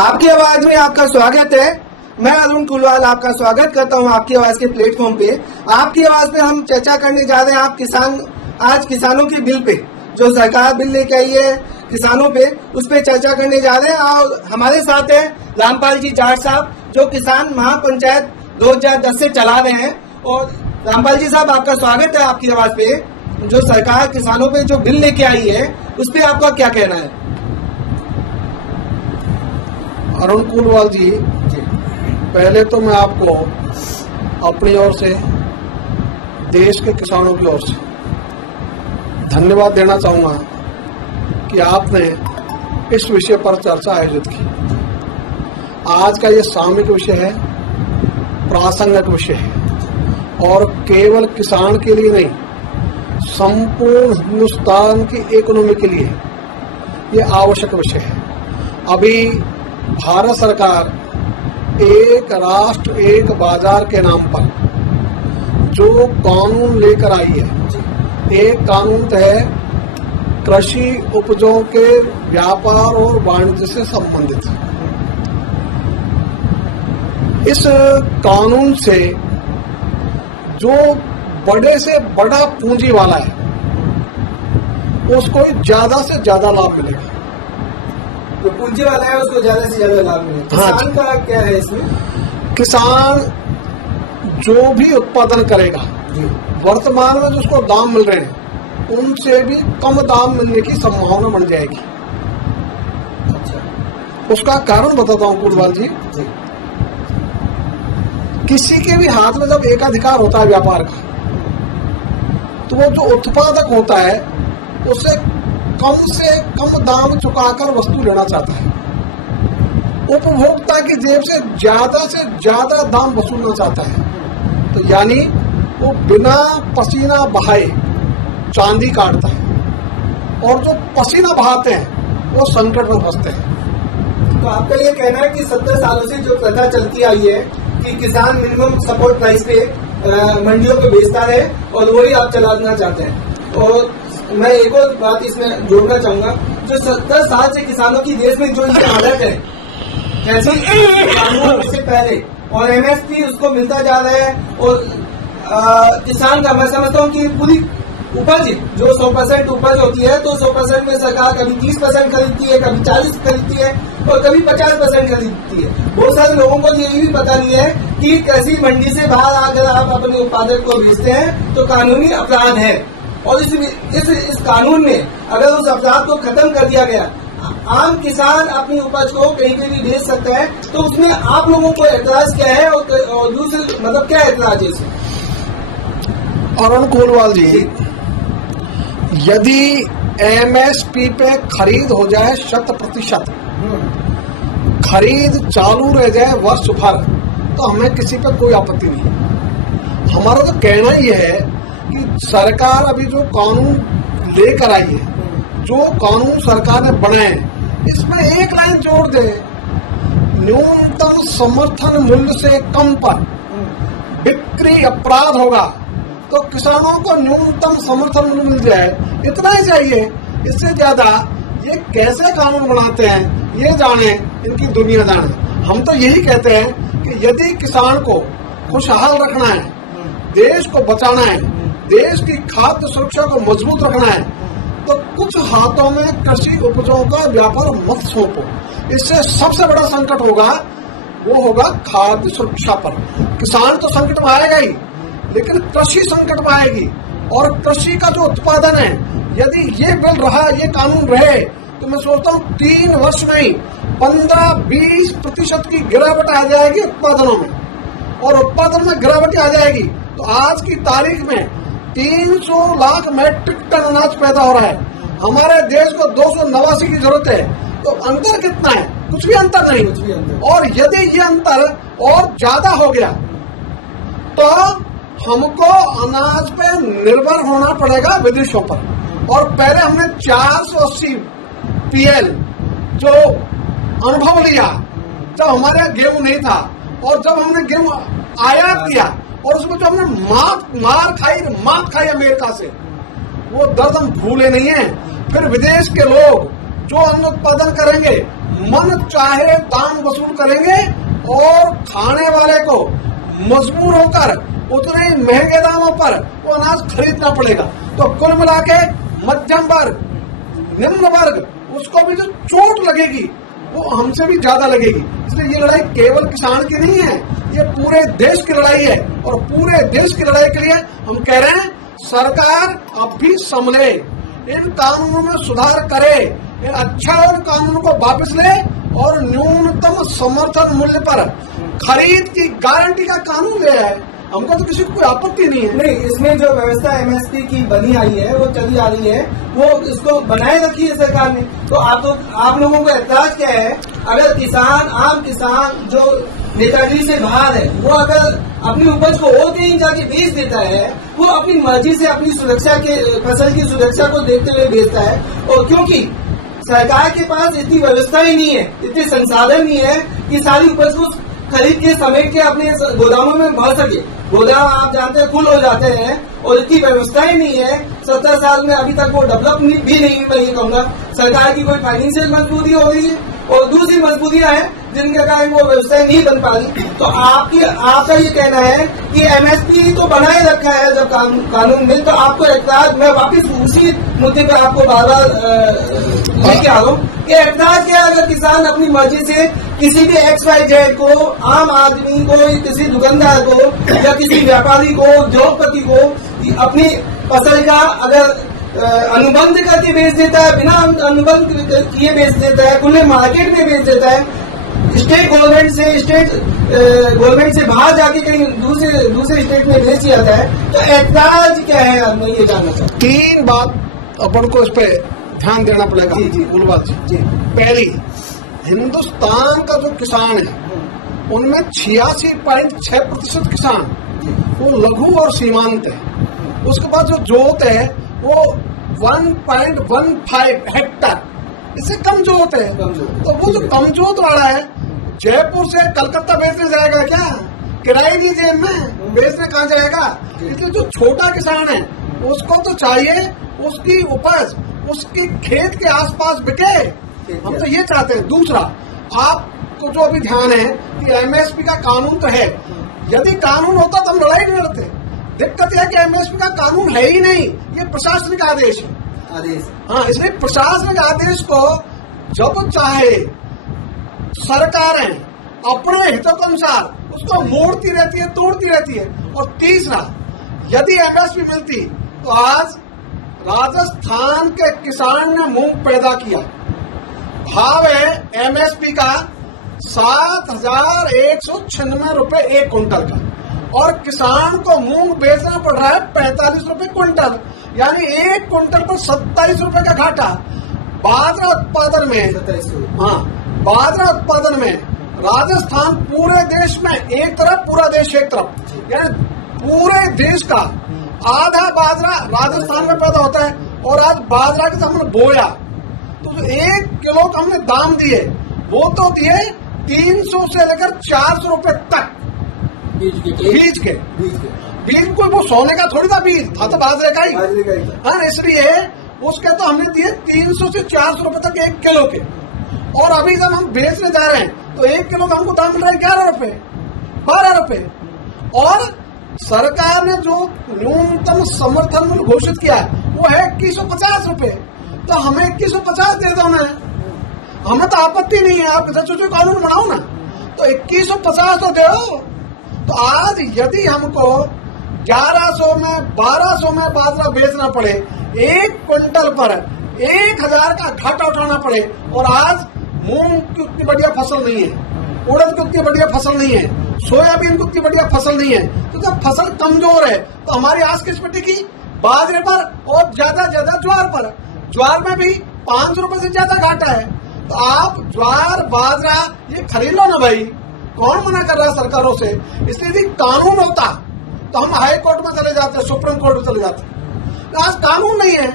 आपकी आवाज में आपका स्वागत है। मैं अरुण कुलवाल आपका स्वागत करता हूं आपकी आवाज के प्लेटफॉर्म पे। आपकी आवाज पे हम चर्चा करने जा रहे हैं आज किसानों के बिल पे, जो सरकार बिल लेके आई है किसानों पे, उस पे चर्चा करने जा रहे हैं। और हमारे साथ है रामपाल जी जाट साहब, जो किसान महापंचायत 2010 से चला रहे हैं। और रामपाल जी साहब, आपका स्वागत है आपकी आवाज पे। जो सरकार किसानों पे जो बिल लेके आई है, उस पे आपका क्या कहना है? अरुण कुलवाल जी, पहले तो मैं आपको अपनी ओर से, देश के किसानों की ओर से धन्यवाद देना चाहूंगा कि आपने इस विषय पर चर्चा आयोजित की। आज का ये सामयिक विषय है, प्रासंगिक विषय है और केवल किसान के लिए नहीं, संपूर्ण हिंदुस्तान की इकोनॉमी के लिए ये आवश्यक विषय है। अभी भारत सरकार एक राष्ट्र एक बाजार के नाम पर जो कानून लेकर आई है, एक कानून है कृषि उपजों के व्यापार और वाणिज्य से संबंधित। इस कानून से जो बड़े से बड़ा पूंजी वाला है, उसको ज्यादा से ज्यादा लाभ मिलेगा। जो पूंजी वाला है उसको ज्यादा से ज्यादा लाभ मिलेगा। हाँ, किसान का क्या है इसमें? किसान जो भी उत्पादन करेगा, वर्तमान में जिसको दाम मिल रहे हैं, उनसे भी कम दाम मिलने की संभावना बन जाएगी। अच्छा, उसका कारण बताता हूँ कुलवाल जी। किसी के भी हाथ में जब एकाधिकार होता है व्यापार का, तो वो जो उत्पादक होता है उससे कम दाम चुकाकर वस्तु लेना चाहता है। उपभोक्ता की जेब से ज्यादा दाम वसूलना चाहता है। तो यानी वो बिना पसीना बहाए चांदी काटता है, और जो पसीना बहाते हैं वो संकट में फंसते हैं। तो आपका ये कहना है कि 70 सालों से जो प्रथा चलती आई है कि किसान मिनिमम सपोर्ट प्राइस पे मंडियों पे बेचता है, और वही आप चलाना चाहते हैं। और मैं एक और बात इसमें जोड़ना चाहूंगा, जो 70 साल से किसानों की देश में जो ये हालत है, जैसे कानून से पहले और एमएसपी उसको मिलता जा रहा है, और किसान का मैं समझता हूँ कि पूरी उपज जो 100% उपज होती है, तो 100% में सरकार कभी 30% खरीदती है, कभी 40% खरीदती है और कभी 50% खरीदती है। बहुत सारे लोगों को ये भी पता नहीं है कि कृषि मंडी से बाहर अगर आप अपने उत्पादक को बेचते हैं तो कानूनी अपराध है। और इस कानून में अगर उस अपराध को खत्म कर दिया गया, आम किसान अपनी उपज को कहीं पे भी बेच सकता है, तो उसमें आप लोगों को एतराज क्या है और दूसरे मतलब क्या एतराज है इसमें? अरुण कुलवाल जी, यदि एमएसपी पे खरीद हो जाए 100%, खरीद चालू रह जाए वर्ष भर, तो हमें किसी पे कोई आपत्ति नहीं। हमारा तो कहना ही है कि सरकार अभी जो कानून लेकर आई है, जो कानून सरकार ने बनाए, इसमें एक लाइन जोड़ दे, न्यूनतम समर्थन मूल्य से कम पर बिक्री अपराध होगा, तो किसानों को न्यूनतम समर्थन मूल्य मिल जाए, इतना ही चाहिए। इससे ज्यादा ये कैसे कानून बनाते हैं ये जाने, इनकी दुनिया जाने। हम तो यही कहते हैं कि यदि किसान को खुशहाल रखना है, देश को बचाना है, देश की खाद्य सुरक्षा को मजबूत रखना है, तो कुछ हाथों में कृषि उपजों का व्यापार मत सौंपो। इससे सबसे बड़ा संकट होगा, वो होगा खाद्य सुरक्षा पर। किसान तो संकट में आएगा ही, लेकिन कृषि संकट में आएगी। और कृषि का जो उत्पादन है, यदि ये बिल रहा, ये कानून रहे, तो मैं सोचता हूँ 3 वर्ष में ही 15-20% की गिरावट आ जाएगी उत्पादनों में, और उत्पादन में गिरावट आ जाएगी। तो आज की तारीख में 300 लाख मैट्रिक टन अनाज पैदा हो रहा है। हमारे देश को 289 की जरूरत है, तो अंतर कितना है? कुछ भी अंतर नहीं। और यदि ये अंतर और ज्यादा हो गया तो हमको अनाज पे निर्भर होना पड़ेगा विदेशों पर। और पहले हमने 480 PL जो अनुभव लिया जब हमारे गेहूं नहीं था, और जब हमने गेहूं आयात किया और उसमें जो हमने मार खाई अमेरिका से, वो दर्द हम भूले नहीं है। फिर विदेश के लोग जो अन्न उत्पादन करेंगे, मन चाहे दाम वसूल करेंगे और खाने वाले को मजबूर होकर उतने ही महंगे दामों पर वो अनाज खरीदना पड़ेगा। तो कुल मिला के मध्यम वर्ग, निम्न वर्ग, उसको भी जो चोट लगेगी वो हमसे भी ज्यादा लगेगी। इसलिए ये लड़ाई केवल किसान की नहीं है, ये पूरे देश की लड़ाई है। और पूरे देश की लड़ाई के लिए हम कह रहे हैं सरकार अब भी संभले, इन कानूनों में सुधार करे, इन अच्छा उन कानूनों को वापस ले और न्यूनतम समर्थन मूल्य पर खरीद की गारंटी का कानून ले आए। हमको तो किसी को कोई आपत्ति नहीं है। नहीं, इसमें जो व्यवस्था एमएसपी की बनी आई है, वो चली आ रही है, वो इसको बनाए रखी है सरकार ने। तो आप लोगों को एतराज क्या है? अगर किसान, आम किसान जो नेतागिरी से बाहर है, वो अगर अपनी उपज को और कहीं जाके बेच देता है, वो अपनी मर्जी से अपनी सुरक्षा के, फसल की सुरक्षा को देखते हुए बेचता है, और क्योंकि सरकार के पास इतनी व्यवस्था ही नहीं है, इतने संसाधन नहीं है कि सारी उपज को खरीद के समेट के अपने गोदामों में भर सके। गोदाम आप जानते हैं फुल हो जाते हैं, और इतनी व्यवस्था ही नहीं है। 70 साल में अभी तक वो डेवलप भी नहीं, मैं ये कहूंगा। सरकार की कोई फाइनेंशियल मजबूरी हो रही है, और दूसरी मजबूरियां हैं जिनके कारण वो व्यवस्थाएं नहीं बन पा रही। तो आपका ये कहना है कि एमएसपी तो बनाए रखा है जब कानून में, तो आपको एतराज, मैं वापिस उसी मुद्दे पर आपको बार बार लेके आ रहा हूँ कि एतराज क्या, अगर किसान अपनी मर्जी से किसी भी XYZ को, आम आदमी को, किसी दुकानदार को या किसी व्यापारी को, उद्योगपति को अपनी फसल का अगर अनुबंध करके बेच देता है, बिना अनुबंध किए बेच देता है, खुले मार्केट में बेच देता है, स्टेट गवर्नमेंट से बाहर जाके कहीं दूसरे स्टेट में बेच जाता है, तो एतराज क्या है? मैं ये जानना चाहता हूँ। 3 बात अपन को इस पे ध्यान देना पड़ेगा। जी गुलबात जी। पहली, हिंदुस्तान का जो किसान है उनमें 86.6% किसान वो लघु और सीमांत है। उसके बाद जो जोत है वो 1.15 हेक्टर, इससे कम जोत है। तो वो जो कम जोत वाला है, जयपुर से कलकत्ता बेचने जाएगा क्या? किराए की जेब में बेचने कहाँ जाएगा? इसलिए जो छोटा किसान है उसको तो चाहिए उसकी उपज उसकी खेत के आसपास बिके। हम तो ये चाहते हैं। दूसरा, आपको जो अभी ध्यान है कि एमएसपी का कानून तो है, यदि कानून होता तो हम लड़ाई नहीं लड़ते। दिक्कत यह है कि एमएसपी का कानून है ही नहीं, ये प्रशासनिक आदेश है। हाँ, इसलिए प्रशासनिक आदेश को जब चाहे सरकारें अपने हितों के अनुसार उसको मोड़ती रहती है, तोड़ती रहती है। और तीसरा, यदि एमएसपी मिलती तो आज राजस्थान के किसान ने मूंग पैदा किया, भाव है एमएसपी का 7,196 रुपए 1 क्विंटल का, और किसान को मूंग बेचना पड़ रहा है 45 रुपए क्विंटल, यानी 1 क्विंटल पर 27 रुपए का घाटा। बाजरा उत्पादन में, हाँ, बाजरा उत्पादन में राजस्थान पूरे देश में एक तरफ, पूरा देश एक तरफ, यानी पूरे देश का आधा बाजरा राजस्थान में पैदा होता है। और आज बाजरा के हमने बोया तो 1 किलो का हमने दाम दिए, वो तो दिए 300 से लेकर 400 रुपए तक बीज के। बीज कोई वो सोने का थोड़ी था, बीज था तो बाजरे का ही। हाँ, इसलिए उसके तो हमने दिए 300 से 400 रुपए तक 1 किलो के। और अभी जब हम बेचने जा रहे हैं तो 1 किलो का हमको दाम मिल रहा है 11 रुपए, 12 रुपए। और सरकार ने जो न्यूनतम समर्थन मूल्य घोषित किया है वो है 2150 रुपए। तो हमें 2150 दे दो ना, हमें तो आपत्ति नहीं है, आप सोचो कानून बनाओ ना, तो 2150 तो दो। तो आज यदि हमको 1100 में 1200 में बाजरा बेचना पड़े, 1 क्विंटल पर 1000 का घाटा उठाना पड़े, और आज मूंग की उतनी बढ़िया फसल नहीं है, उड़द की उतनी बढ़िया फसल नहीं है, सोयाबीन की उतनी बढ़िया फसल नहीं है, तो जब फसल कमजोर है तो हमारी आस किस पर टिकी? बाजरे पर, और ज्यादा ज्वार पर। ज्वार में भी 500 रुपए से ज्यादा घाटा है। तो आप ज्वार बाजरा ये खरीद लो ना भाई, कौन मना कर रहा है सरकारों से? इसलिए यदि कानून होता तो हम हाई कोर्ट में चले जाते, सुप्रीम कोर्ट में चले जाते। आज कानून नहीं है,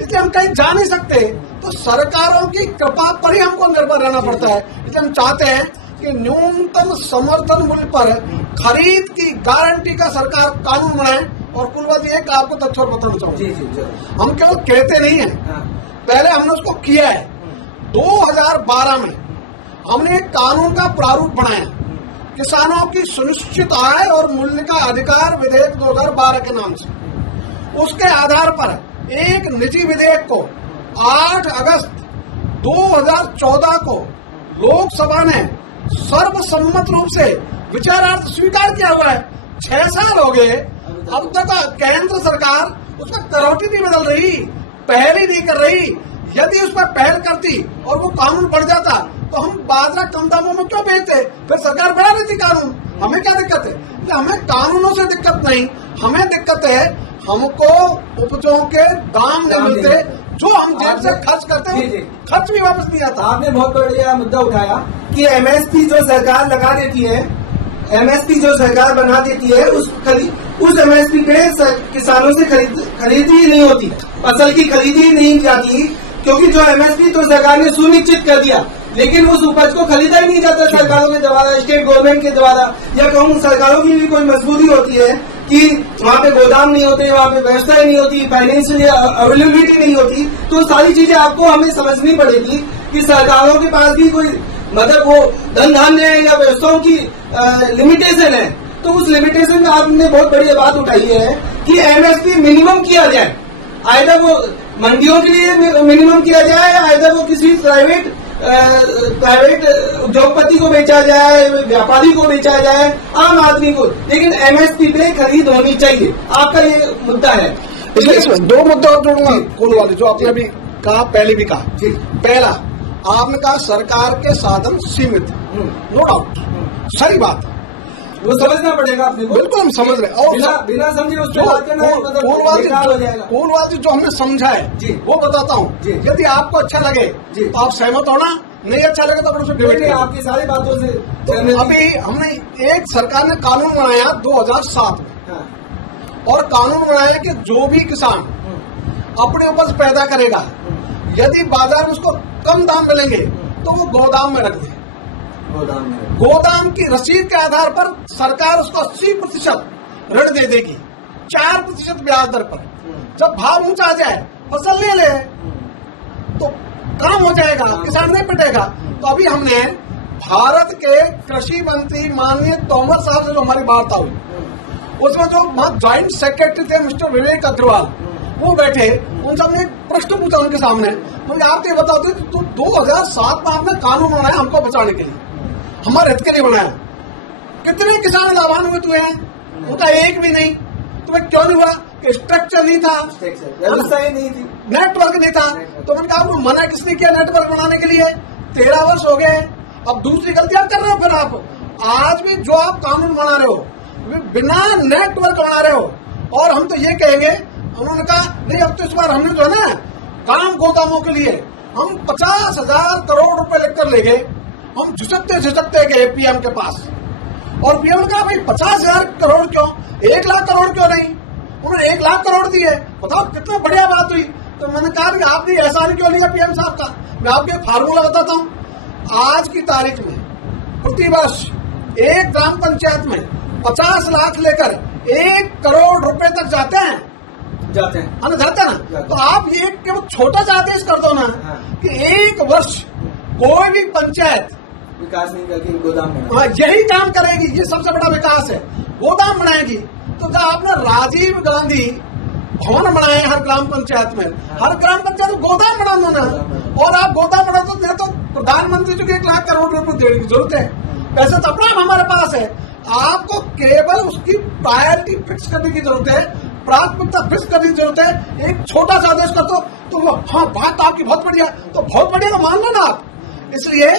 इसलिए हम कहीं जा नहीं सकते। तो सरकारों की कृपा पर ही हमको निर्भर रहना पड़ता है। इसलिए हम चाहते हैं कि न्यूनतम समर्थन मूल्य पर खरीद की गारंटी का सरकार कानून बनाए। और कुल बात यह है कि आपको तथ्य और बताना चाहूंगा, हम केवल कहते नहीं है, पहले हमने उसको किया है। 2012 में हमने एक कानून का प्रारूप बनाया, किसानों की सुनिश्चित आय और मूल्य का अधिकार विधेयक 2012 के नाम से। उसके आधार पर एक निजी विधेयक को 8 अगस्त 2014 को लोकसभा ने सर्वसम्मत रूप से विचारार्थ स्वीकार किया हुआ है। 6 साल हो गए, अब तक केंद्र सरकार उसमें करौटी नहीं बदल रही, पहल ही नहीं कर रही। यदि उस पर पहल करती और वो कानून बढ़ जाता तो हम बाजरा कम दामों में क्यों बेचते, फिर सरकार बढ़ा देती कानून। हमें क्या दिक्कत है? हमें कानूनों से दिक्कत नहीं, हमें दिक्कत है हमको उपजों के दाम नहीं मिलते, जो हम जेब से खर्च करते हैं खर्च भी वापस नहीं आता। आपने बहुत बढ़िया मुद्दा उठाया कि एमएसपी जो सरकार लगा देती है, एमएसपी जो सरकार बना देती है, उस एमएसपी पे किसानों से खरीदी ही नहीं होती, फसल की खरीदी ही नहीं जाती, क्योंकि जो एमएसपी तो सरकार ने सुनिश्चित कर दिया, लेकिन उस उपज को खरीदा ही नहीं जाता सरकारों के द्वारा, स्टेट गवर्नमेंट के द्वारा, या कहूँ सरकारों की भी कोई मजबूरी होती है कि वहाँ पे गोदाम नहीं होते, वहाँ पे व्यवस्था ही नहीं होती, फाइनेंशियल अवेलेबिलिटी नहीं होती। तो सारी चीजें आपको हमें समझनी पड़ेगी कि सरकारों के पास भी कोई मतलब वो धन धान्य है या व्यवस्थाओं की लिमिटेशन है। तो उस लिमिटेशन में आपने बहुत बढ़िया बात उठाई है कि एमएसपी मिनिमम किया जाए, आइदर वो मंडियों के लिए मिनिमम किया जाए, आइदर वो किसी प्राइवेट उद्योगपति को बेचा जाए, व्यापारी को बेचा जाए, आम आदमी को, लेकिन एमएसपी पे खरीद होनी चाहिए। आपका ये मुद्दा है। इसलिए 2 मुद्दे और जोड़ूंगा कुल वाले, जो आपने अभी कहा, पहले भी कहा। पहला, आपने कहा सरकार के साधन सीमित, नो डाउट, सही बात, वो समझना पड़ेगा अपने को। बिल्कुल हम समझ रहे हैं। और बिना समझे उस पर बात करना पूर्ववादी जो हमने समझा है वो बताता हूँ। यदि आपको अच्छा लगे तो आप सहमत होना, नहीं अच्छा लगे तो अपन उसे डिबेट करें। आपकी सारी बातों से तो अभी हमने एक सरकार ने कानून बनाया 2007 में, और कानून बनाया कि जो भी किसान अपने उपज पैदा करेगा, यदि बाजार में उसको कम दाम मिलेंगे तो वो गोदाम में रख दे। गोदाम की रसीद के आधार पर सरकार उसको 80% ऋण दे देगी, 4% ब्याज दर पर। जब भाव ऊंचा आ जाए फसल ले ले तो काम हो जाएगा, किसान नहीं पिटेगा। तो अभी हमने भारत के कृषि मंत्री माननीय तोमर साहब से जो हमारी वार्ता हुई, उसमें जो ज्वाइंट सेक्रेटरी थे मिस्टर विवेक अग्रवाल, वो बैठे, उनसे हमने एक प्रश्न पूछा उनके सामने, मुझे आप ये बताओ तो 2007 में आपने कानून बनाया हमको बचाने के लिए, हमारे हित के लिए बनाया, कितने किसान लाभान्वित हुए हैं? उनका एक भी नहीं। तुम्हें क्यों नहीं हुआ? स्ट्रक्चर नहीं था, व्यवस्था ही नहीं थी, नेटवर्क नहीं था। तो मैंने कहा आपको मना किसने किया नेटवर्क बनाने के लिए? 13 वर्ष हो गए, अब दूसरी गलती आप कर रहे हो। फिर आप आज भी जो आप कानून बना रहे हो बिना नेटवर्क बना रहे हो। और हम तो ये कहेंगे, उन्होंने कहा नहीं अब तो इस बार हमने जो है ना काम गोदामों के लिए हम 50,000 करोड़ रुपए लेकर ले गए। हम झुसकते गए पीएम के पास, और पीएम ने कहा भाई 50,000 करोड़ क्यों, 1 लाख करोड़ क्यों नहीं? उन्होंने 1 लाख करोड़ दिए। बताओ कितना बढ़िया बात हुई। तो मैंने कहा कि आपने ऐसा नहीं क्यों लिया पीएम साहब का? मैं आपको एक फार्मूला बताता हूँ। आज की तारीख में प्रतिवर्ष एक ग्राम पंचायत में 50 लाख लेकर 1 करोड़ रुपए तक जाते हैं ना। तो आप ये केवल छोटा सा आदेश कर दो ना कि 1 वर्ष कोई भी पंचायत विकास नहीं करके गोदाम बनाएगी, यही काम करेगी, ये सबसे बड़ा विकास है, गोदाम बनाएगी। तो जब आपने राजीव गांधी भवन बनाए हर ग्राम पंचायत में, हर ग्राम पंचायत में गोदाम बना दो ना। और आप गोदाम बना दो तो प्रधानमंत्री जी को 1 लाख करोड़ रुपए देने की जरूरत है, पैसे तो अपना हमारे पास है। आपको केवल उसकी प्रायोरिटी फिक्स करने की जरूरत है, प्राथमिकता फिक्स करने की जरूरत है। एक छोटा सा आदेश कर दो तो वो हाँ बात आपकी बहुत बढ़िया, तो बहुत बढ़िया तो मान लो ना आप। इसलिए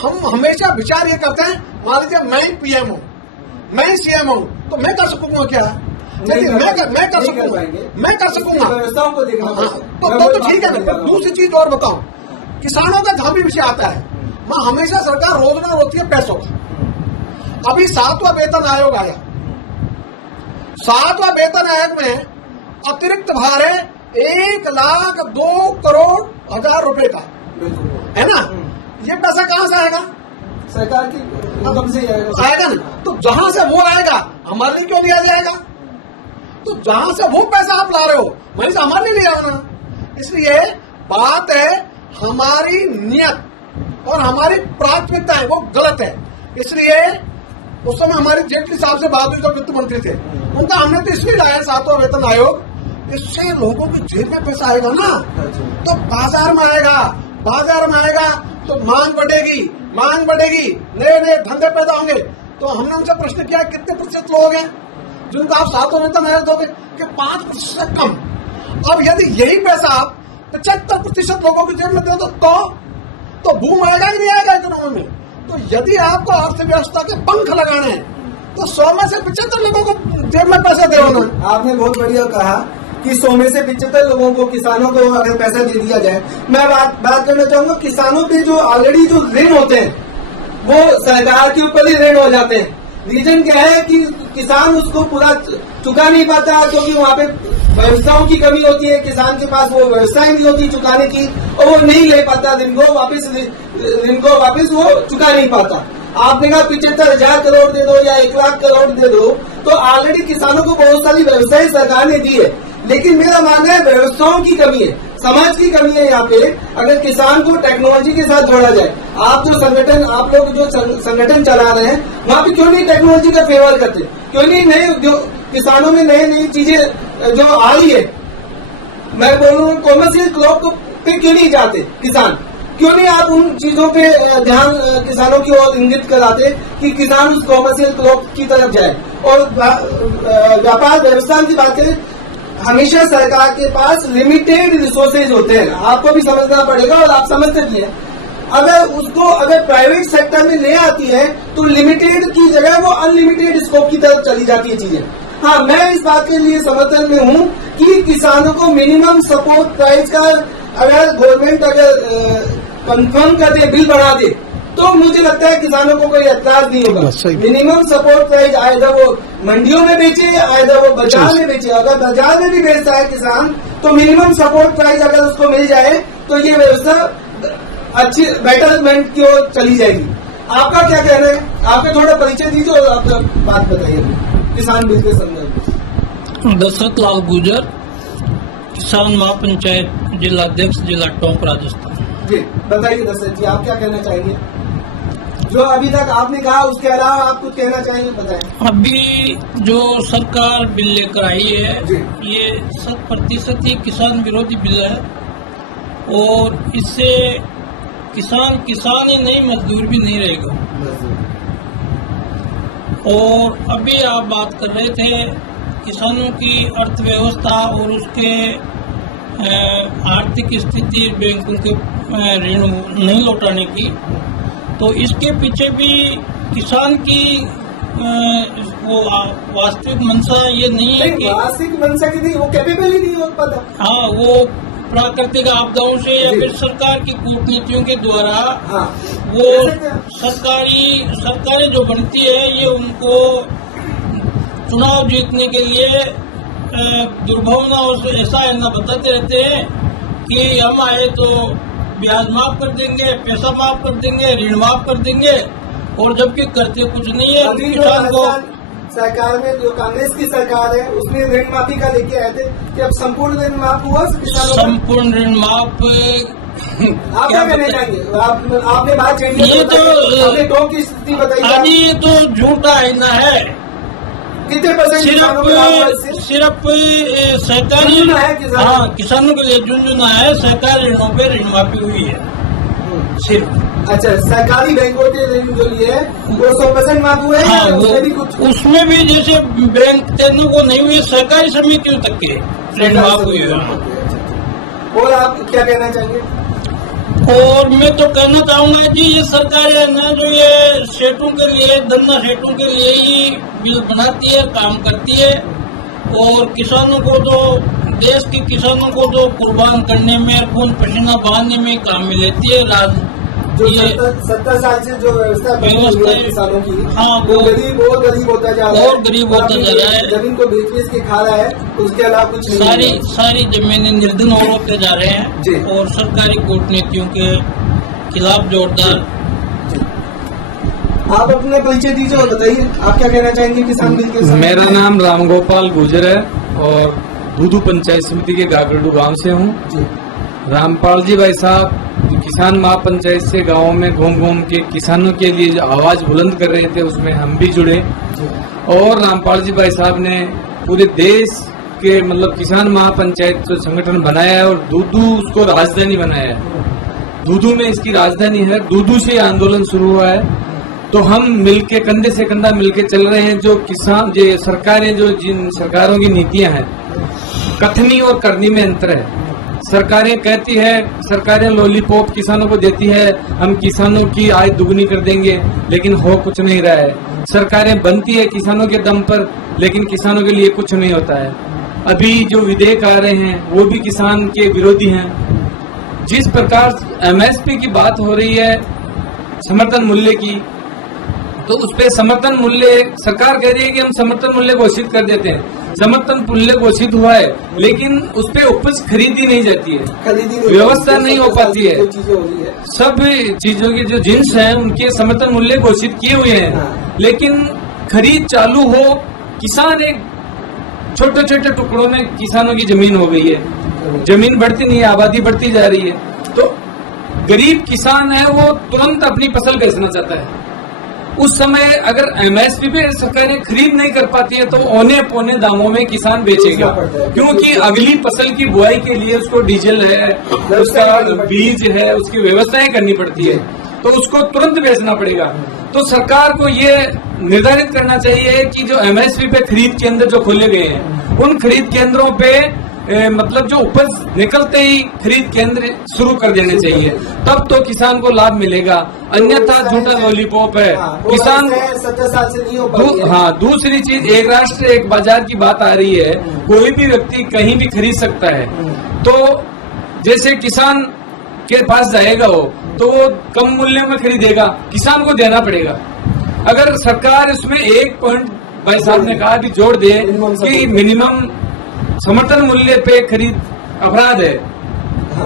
हम हमेशा विचार ये करते हैं, मान लीजिए मैं ही पीएम हूँ, मैं ही सीएम हूँ, तो मैं कर सकूंगा क्या? मैं कर सकूंगा व्यवस्थाओं को देखना। तो ठीक है। दूसरी चीज और बताऊं, किसानों का जहां भी विषय आता है, मैं हमेशा सरकार रोजगार होती है पैसों का। अभी 7वां वेतन आयोग आया, 7वां वेतन आयोग में अतिरिक्त भार है 1,02,00,000 रुपए का, है ना? ये पैसा कहां से आएगा? सरकार की हुक्म से ही आएगा। आएगा ना, तो जहां से वो आएगा हमारे लिए क्यों दिया जाएगा? तो जहां से वो पैसा आप ला रहे हो वहीं से हमारे लिए ले आना। इसलिए बात है हमारी नियत और हमारी प्राथमिकताएं वो गलत है। इसलिए उस समय हमारे जेटली साहब से बात हुई, जो वित्त मंत्री थे, उनका हमने तो इसलिए लाया 7वां वेतन आयोग, इससे लोगों की जेब में पैसा आएगा ना, तो बाजार में आएगा, बाजार में आएगा तो मांग बढ़ेगी, नए नए धंधे पैदा होंगे। तो हमने उनसे प्रश्न किया कितने प्रतिशत लोग हैं जिनको आप 7वां वेतन आयोग दोगे? कि 5% कम। अब यदि यही पैसा आप 75% लोगों की जेब में दे दो तो बूम आएगा कि नहीं आएगा इकोनॉमी में? तो यदि आपको अर्थव्यवस्था के पंख लगाने हैं तो 100 में से 75 लोगों को जेब में पैसा दे ना। आपने बहुत बढ़िया कहा कि 100 में से 75 लोगों को, किसानों को अगर पैसा दे दिया जाए। मैं बात करना चाहूंगा, किसानों पे जो ऑलरेडी जो ऋण होते हैं वो सरकार के ऊपर ही ऋण हो जाते हैं। रीजन क्या है कि किसान उसको पूरा चुका नहीं पाता, क्योंकि वहाँ पे व्यवस्थाओं की कमी होती है, किसान के पास वो व्यवस्थाएं नहीं होती चुकाने की, और वो नहीं ले पाता ऋण को वापस वो चुका नहीं पाता। आपने कहा 75,000 करोड़ दे दो या 1 लाख करोड़ दे दो, तो ऑलरेडी किसानों को बहुत सारी व्यवस्थाएं सरकार ने दी है, लेकिन मेरा मानना है व्यवस्थाओं की कमी है, समाज की कमी है। यहाँ पे अगर किसान को टेक्नोलॉजी के साथ जोड़ा जाए, आप लोग जो संगठन चला रहे हैं, वहाँ पे क्यों नहीं टेक्नोलॉजी का फेवर करते? क्यों नहीं नए उद्योग, किसानों में नई चीजें जो आ रही है, मैं बोलूँ कॉमर्शियल क्रॉप पे क्यों नहीं जाते किसान? क्यों नहीं आप उन चीजों पे ध्यान किसानों की ओर इंगित कराते कि किसान उस कॉमर्शियल क्रॉप की तरफ जाए? और व्यापार व्यवस्था की बात करें, हमेशा सरकार के पास लिमिटेड रिसोर्सेज होते हैं, आपको भी समझना पड़ेगा और आप समझते भी हैं। अगर प्राइवेट सेक्टर में ले आती है तो लिमिटेड की जगह वो अनलिमिटेड स्कोप की तरफ चली जाती है चीजें। हाँ, मैं इस बात के लिए समर्थन में हूँ कि किसानों को मिनिमम सपोर्ट प्राइस का अगर गवर्नमेंट कंफर्म कर दे, बिल बना दे, तो मुझे लगता है किसानों को कोई एतराज नहीं होगा। मिनिमम सपोर्ट प्राइस आए वो मंडियों में बेचे, आए वो बाजार में बेचे। अगर बाजार में भी बेचता है किसान तो मिनिमम सपोर्ट प्राइस अगर उसको मिल जाए तो ये व्यवस्था अच्छी बेटरमेंट की ओर चली जाएगी। आपका क्या कहना है? आपका थोड़ा परिचय दीजिए और आपका बात बताइए किसान बिल के संदर्भ में। दशरथ लाल गुजर, किसान महापंचायत जिला अध्यक्ष, जिला टोंक, राजस्थान। जी बताइए दशरथ जी, आप क्या कहना चाहेंगे? जो अभी तक आपने कहा उसके अलावा आप कुछ कहना चाहेंगे, बताएं। अभी जो सरकार बिल लेकर आई है ये 100% ही किसान विरोधी बिल है, और इससे किसान ही नहीं, मजदूर भी नहीं रहेगा। और अभी आप बात कर रहे थे किसानों की अर्थव्यवस्था और उसके आर्थिक स्थिति, बैंकों के ऋण नहीं लौटाने की, तो इसके पीछे भी किसान की वो वास्तविक मंशा ये नहीं है कि वास्तविक मंशा की नहीं, वो कैपेबल ही नहीं हो पाता। हाँ, वो प्राकृतिक आपदाओं से या फिर सरकार की कूटनीतियों के द्वारा वो सरकारें जो बनती है ये उनको चुनाव जीतने के लिए दुर्भावनाओं से ऐसा बताते रहते हैं कि हम आए तो ब्याज माफ कर देंगे, पैसा माफ कर देंगे, ऋण माफ कर देंगे, और जबकि करते कुछ नहीं है। अभी किसान को सरकार में जो कांग्रेस की सरकार है उसने ऋण माफी का लेके आए थे कि अब संपूर्ण ऋण माफ हुआ किसानों का? संपूर्ण ऋण माफ आप क्या कहना चाहेंगे? आपने बात चाहिए ये तो आपने टोंक की स्थिति बताई। आज ये तो झूठा आईना है। कितने % सिर्फ सहकारी, हाँ, किसानों के लिए झुंझुना है। सहकारी ऋणों पे ऋण माफी हुई है सिर्फ। अच्छा, सरकारी बैंकों के ऋण जो लिए वो 100% माफ हुए हैं? हाँ, उसमें भी कुछ, उसमें भी जैसे बैंक तेनों को नहीं हुए, सहकारी समितियों तक के ऋण माफ हुए हैं। और आप क्या कहना चाहेंगे? और मैं तो कहना चाहूंगा जी, ये सरकार है ना जो ये सेठों के लिए, धंधा सेठों के लिए ही बिल बनाती है, काम करती है, और किसानों को तो, देश के किसानों को तो कुर्बान करने में, खून पसीना बहाने में काम में लेती है। जो 70 साल से जो व्यवस्था है किसानों की, हाँ, वो गरीब और गरीब होता जा रहा है, और गरीब होता जा रहा है। जमीन को बेच के खा रहा है, उसके अलावा कुछ नहीं। सारी जमीनें निर्धन होते जा रहे हैं, और सरकारी कूटनीतियों के खिलाफ जोरदार आप अपना परिचय दीजिए और बताइए आप क्या कहना चाहेंगे किसान बिल के साथ? मेरा नाम रामगोपाल गुर्जर है और दूधू पंचायत समिति के गागरडू गांव से हूँ। जी। रामपाल जी भाई साहब किसान महापंचायत से गांव में घूम घूम के किसानों के लिए जो आवाज बुलंद कर रहे थे उसमें हम भी जुड़े। और रामपाल जी भाई साहब ने पूरे देश के मतलब किसान महापंचायत जो संगठन बनाया है और दूधू उसको राजधानी बनाया है। दूधू में इसकी राजधानी है, दूधू से आंदोलन शुरू हुआ है। तो हम मिलके कंधे से कंधा मिलके चल रहे हैं। जो किसान जो सरकारें जो जिन सरकारों की नीतियां हैं, कथनी और करनी में अंतर है। सरकारें कहती है, सरकारें लॉलीपॉप किसानों को देती है, हम किसानों की आय दुगनी कर देंगे, लेकिन हो कुछ नहीं रहा है। सरकारें बनती है किसानों के दम पर, लेकिन किसानों के लिए कुछ नहीं होता है। अभी जो विधेयक आ रहे हैं वो भी किसान के विरोधी हैं। जिस प्रकार एमएसपी की बात हो रही है, समर्थन मूल्य की, तो उस पे समर्थन मूल्य सरकार कह रही है कि हम समर्थन मूल्य घोषित कर देते हैं। समर्थन मूल्य घोषित हुआ है, लेकिन उस पे उपज खरीदी नहीं जाती है, व्यवस्था नहीं हो पाती है। सब चीजों की जो जिन्स हैं उनके समर्थन मूल्य घोषित किए हुए हैं, लेकिन खरीद चालू हो, किसान एक छोटे छोटे टुकड़ों में किसानों की जमीन हो गई है, जमीन बढ़ती नहीं है, आबादी बढ़ती जा रही है। तो गरीब किसान है वो तुरंत अपनी फसल बेचना चाहता है। उस समय अगर एमएसपी पे सरकारें खरीद नहीं कर पाती है तो औने पौने दामों में किसान बेचेगा, क्योंकि अगली फसल की बुआई के लिए उसको डीजल है, उसका बीज है, उसकी व्यवस्थाएं करनी पड़ती है, तो उसको तुरंत बेचना पड़ेगा। तो सरकार को ये निर्धारित करना चाहिए कि जो एमएसपी पे खरीद केंद्र जो खोले गए हैं, उन खरीद केंद्रों पे मतलब जो उपज निकलते ही खरीद केंद्र शुरू कर देने चाहिए, तब तो किसान को लाभ मिलेगा। अन्यथा झूठा लॉलीपॉप है, किसान 70 साल से नहीं हो पाती है। हाँ, दूसरी चीज एक राष्ट्र एक बाजार की बात आ रही है, कोई भी व्यक्ति कहीं भी खरीद सकता है। तो जैसे किसान के पास जाएगा वो, तो वो कम मूल्य में खरीदेगा, किसान को देना पड़ेगा। अगर सरकार इसमें एक पॉइंट भाई साहब ने कहा कि जोड़ दे कि मिनिमम समर्थन मूल्य पे खरीद अपराध है,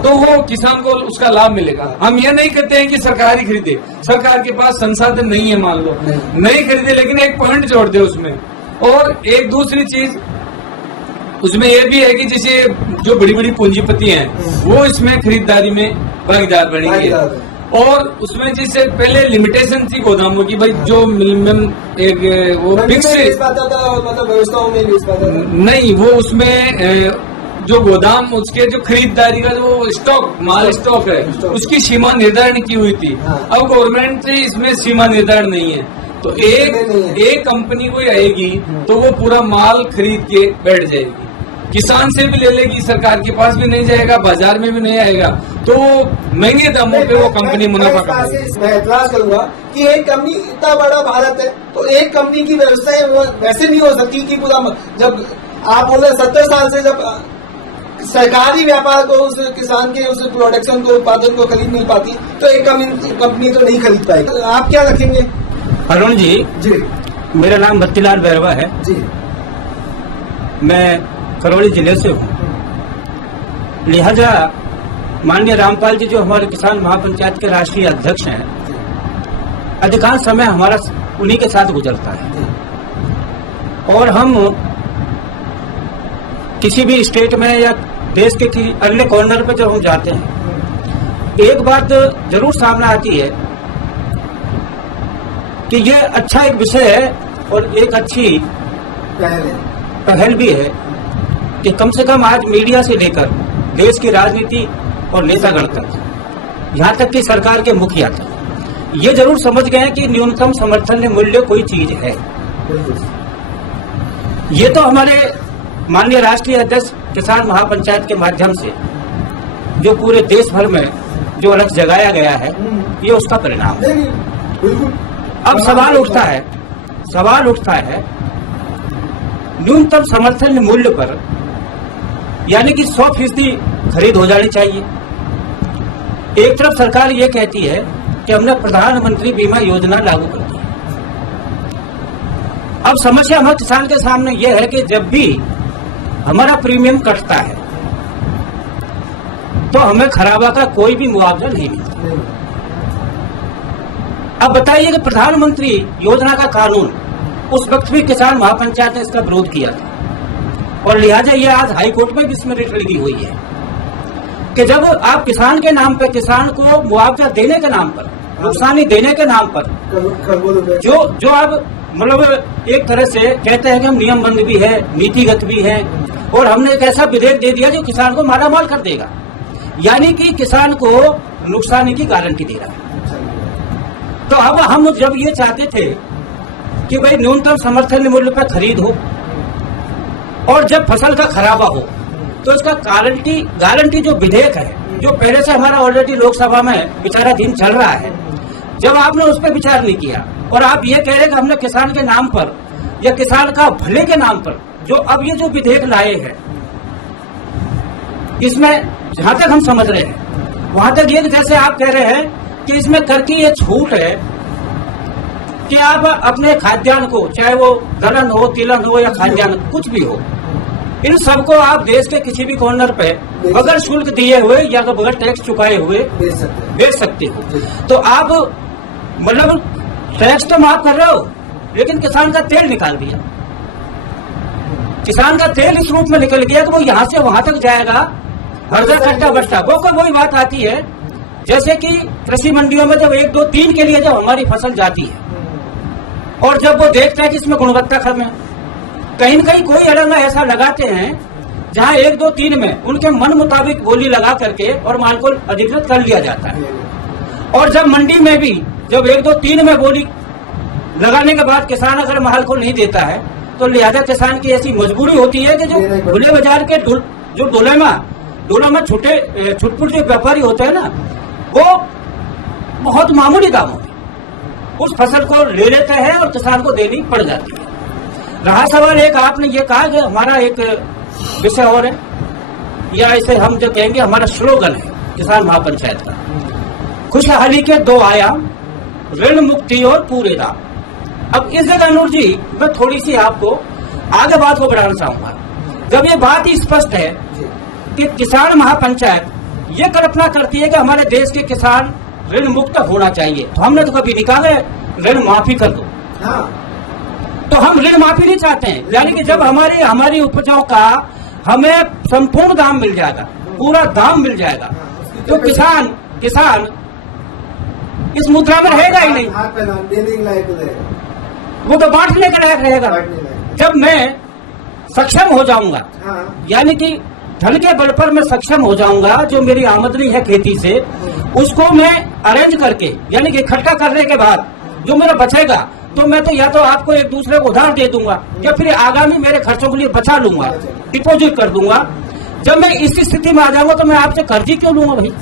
तो वो किसान को उसका लाभ मिलेगा। हम ये नहीं कहते हैं कि सरकार ही खरीदे, सरकार के पास संसाधन नहीं है, मान लो नहीं खरीदे, लेकिन एक पॉइंट जोड़ दे उसमें। और एक दूसरी चीज उसमें यह भी है कि जैसे जो बड़ी बड़ी पूंजीपति हैं वो इसमें खरीदारी में भागीदार बनेंगे, और उसमें जैसे पहले लिमिटेशन थी गोदामों की, भाई जो मिनिमम एक वो फिक्स मतलब व्यवस्थाओं में नहीं, वो उसमें जो गोदाम उसके जो खरीदारी का जो स्टॉक माल स्टॉक है उसकी सीमा निर्धारण की हुई थी। अब गवर्नमेंट से इसमें सीमा निर्धारण नहीं है, तो एक कंपनी कोई आएगी तो वो पूरा माल खरीद के बैठ जाएगी, किसान से भी ले लेगी, सरकार के पास भी नहीं जाएगा, बाजार में भी नहीं आएगा, तो महंगे दामों पे वो कंपनी मुनाफा कमाएगी। मैं एतराज करूंगा कि एक कंपनी, इतना बड़ा भारत है तो एक कंपनी की व्यवस्था वैसे नहीं हो सकती कि पूरा, जब आप बोले 70 साल से जब सरकारी व्यापार को उस किसान के उस प्रोडक्शन को, उत्पादन को खरीद नहीं पाती, तो एक कंपनी तो नहीं खरीद पाएगी। आप क्या रखेंगे? अरुण जी, मेरा नाम भट्टीलाल बैरवा है जी, मैं करौली जिले से हूँ। लिहाजा माननीय रामपाल जी जो हमारे किसान महापंचायत के राष्ट्रीय अध्यक्ष हैं, अधिकांश समय हमारा उन्हीं के साथ गुजरता है, और हम किसी भी स्टेट में या देश के किसी अन्य कॉर्नर पे जब हम जाते हैं, एक बात जरूर सामने आती है कि ये अच्छा एक विषय है और एक अच्छी पहल भी है कि कम से कम आज मीडिया से लेकर देश की राजनीति और नेतागण तक, यहाँ तक कि सरकार के मुखिया तक ये जरूर समझ गए कि न्यूनतम समर्थन मूल्य कोई चीज है। ये तो हमारे माननीय राष्ट्रीय अध्यक्ष किसान महापंचायत के माध्यम से जो पूरे देश भर में जो अलग जगाया गया है, ये उसका परिणाम है। अब सवाल उठता है न्यूनतम समर्थन मूल्य पर, यानी कि 100% खरीद हो जानी चाहिए। एक तरफ सरकार ये कहती है कि हमने प्रधानमंत्री बीमा योजना लागू कर दी है। अब समस्या हमारे किसान के सामने यह है कि जब भी हमारा प्रीमियम कटता है तो हमें खराबा का कोई भी मुआवजा नहीं मिलता। अब बताइए कि प्रधानमंत्री योजना का कानून उस वक्त भी किसान महापंचायत ने इसका विरोध किया था और लिहाजा ये आज हाईकोर्ट में भी इसमें रिट लगी हुई है कि जब आप किसान के नाम पर, किसान को मुआवजा देने के नाम पर, नुकसानी देने के नाम पर जो आप मतलब एक तरह से कहते हैं कि हम नियमबद्ध भी है, नीतिगत भी है, और हमने एक ऐसा विधेयक दे दिया जो किसान को मालामाल कर देगा, यानी कि किसान को नुकसानी की गारंटी दे रहा है। तो अब हम जब ये चाहते थे कि भाई न्यूनतम समर्थन मूल्य पर खरीद हो और जब फसल का खराबा हो तो इसका गारंटी जो विधेयक है, जो पहले से हमारा ऑलरेडी लोकसभा में विचाराधीन चल रहा है, जब आपने उस पर विचार नहीं किया और आप ये कह रहे कि हमने किसान के नाम पर या किसान का भले के नाम पर जो अब ये जो विधेयक लाए हैं, इसमें जहां तक हम समझ रहे हैं वहां तक ये जैसे आप कह रहे हैं कि इसमें कर की ये छूट है कि आप अपने खाद्यान्न को, चाहे वो दलहन हो, तिलहन हो या खाद्यान्न कुछ भी हो, इन सबको आप देश के किसी भी कॉर्नर पे बगैर शुल्क दिए हुए या तो बगैर टैक्स चुकाए हुए बेच सकते हो। तो आप मतलब टैक्स तो माफ कर रहे हो, लेकिन किसान का तेल निकाल दिया। किसान का तेल इस रूप में निकल गया कि वो यहाँ से वहां तक जाएगा, हर्जा कट्टा बट्टा। वो को वही बात आती है जैसे कि कृषि मंडियों में जब 1, 2, 3 के लिए जब हमारी फसल जाती है और जब वो देखते हैं कि इसमें गुणवत्ता कम है, कहीं न कहीं कोई अड़ंगा ऐसा लगाते हैं जहां 1, 2, 3 में उनके मन मुताबिक बोली लगा करके और माल को अधिकृत कर लिया जाता है। और जब मंडी में भी जब 1, 2, 3 में बोली लगाने के बाद किसान अगर माल को नहीं देता है तो लिहाजा किसान की ऐसी मजबूरी होती है कि जो खुले बाजार के जो डोला में छुटपुट जो व्यापारी होते हैं ना, वो बहुत मामूली दामों में उस फसल को ले लेते हैं और किसान को देनी पड़ जाती है। रहा सवाल एक, आपने ये कहा कि हमारा एक विषय और है, या इसे हम जो कहेंगे हमारा स्लोगन है किसान महापंचायत का, खुशहाली के 2 आयाम, ऋण मुक्ति और पूरे दाम। अब इस जगह नूर जी मैं थोड़ी सी आपको आगे बात को बढ़ाना चाहूंगा। जब ये बात ही स्पष्ट है कि किसान महापंचायत ये कल्पना करती है कि हमारे देश के किसान ऋण मुक्त होना चाहिए, तो हमने तो कभी निकाले ऋण माफी कर दो। तो हम ऋण माफी नहीं चाहते हैं, यानी कि जब हमारी उपजों का हमें संपूर्ण दाम मिल जाएगा, पूरा दाम मिल जाएगा, तो किसान इस मुद्रा में रहेगा ही नहीं, वो तो बांटने का लायक रहेगा। जब मैं सक्षम हो जाऊंगा, यानी कि धन के बल पर मैं सक्षम हो जाऊंगा, जो मेरी आमदनी है खेती से उसको मैं अरेंज करके, यानी कि इकट्ठा करने के बाद जो मेरा बचेगा तो मैं तो या तो आपको एक दूसरे को उधार दे दूंगा या फिर आगामी मेरे खर्चों के लिए बचा लूंगा, डिपॉजिट कर दूंगा। जब मैं इस स्थिति में आ जाऊंगा तो मैं आपसे कर्ज ही क्यों लूंगा भाई?